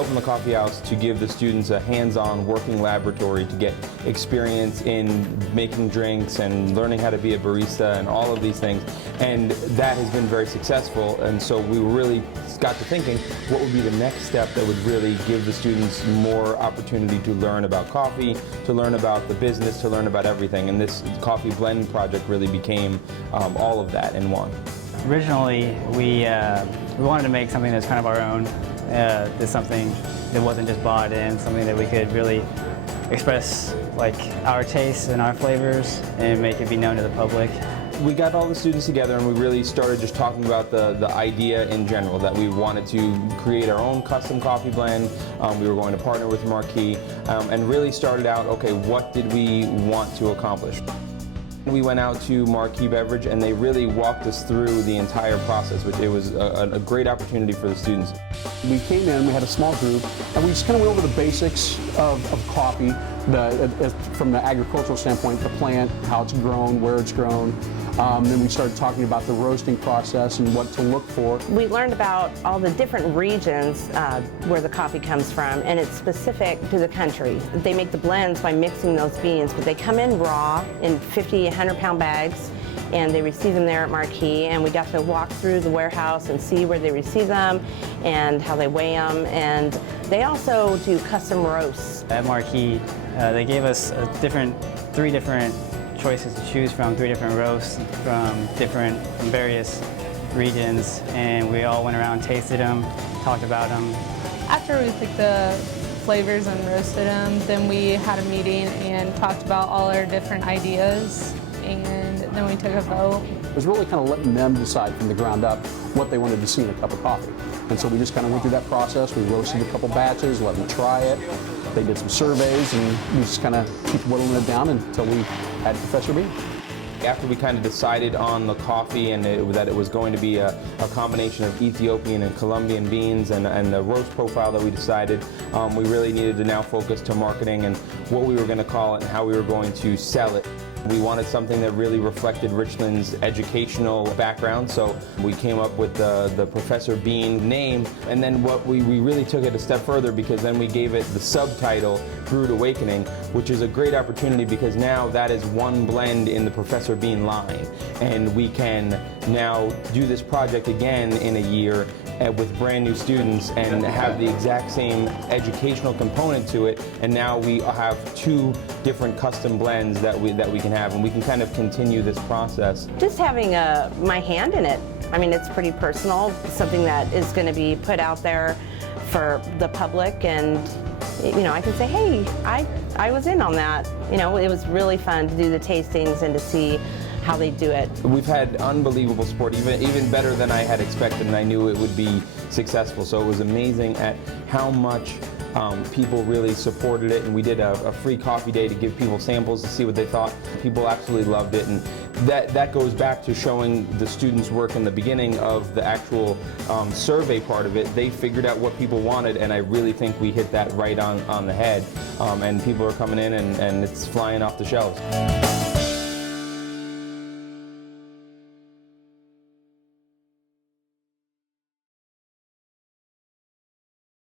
opened the coffee house to give the students a hands-on working laboratory to get experience in making drinks and learning how to be a barista and all of these things. And that has been very successful. And so we really got to thinking, what would be the next step that would really give the students more opportunity to learn about coffee, to learn about the business, to learn about everything. And this coffee blend project really became all of that in one. Originally, we wanted to make something that's kind of our own. That's something that wasn't just bought in, something that we could really express like our tastes and our flavors and make it be known to the public. We got all the students together and we really started just talking about the idea in general, that we wanted to create our own custom coffee blend. We were going to partner with Marquis and really started out, okay, what did we want to accomplish? We went out to Marquis Beverage and they really walked us through the entire process, which it was a great opportunity for the students. We came in, we had a small group, and we just kind of went over the basics of coffee, from the agricultural standpoint, the plant, how it's grown, where it's grown. Then we started talking about the roasting process and what to look for. We learned about all the different regions where the coffee comes from, and it's specific to the country. They make the blends by mixing those beans, but they come in raw in 50, 100-pound bags, and they receive them there at Marquis, and we got to walk through the warehouse and see where they receive them and how they weigh them. And they also do custom roasts. At Marquis, they gave us three different choices to choose from, 3 different roasts from various regions, and we all went around, tasted them, talked about them. After we picked the flavors and roasted them, then we had a meeting and talked about all our different ideas, and then we took a vote. It was really kind of letting them decide from the ground up what they wanted to see in a cup of coffee. And so we just kind of went through that process. We roasted a couple batches, let them try it. They did some surveys, and we just kind of keep whittling it down until we had Professor Bean. After we kind of decided on the coffee and that it was going to be a combination of Ethiopian and Colombian beans and the roast profile that we decided, we really needed to now focus to marketing and what we were going to call it and how we were going to sell it. We wanted something that really reflected Richland's educational background, so we came up with the Professor Bean name, and then we really took it a step further, because then we gave it the subtitle, Brewed Awakening, which is a great opportunity because now that is one blend in the Professor Bean line, and we can now do this project again in a year with brand new students and have the exact same educational component to it, and now we have 2 different custom blends that we can have, and we can kind of continue this process. Just having my hand in it, I mean, it's pretty personal, something that is going to be put out there for the public, and you know, I can say, hey, I was in on that. You know, it was really fun to do the tastings and to see how they do it. We've had unbelievable support, even better than I had expected, and I knew it would be successful. So it was amazing at how much people really supported it, and we did a free coffee day to give people samples to see what they thought. People absolutely loved it, and that goes back to showing the students' work in the beginning of the actual survey part of it. They figured out what people wanted, and I really think we hit that right on the head, and people are coming in and it's flying off the shelves.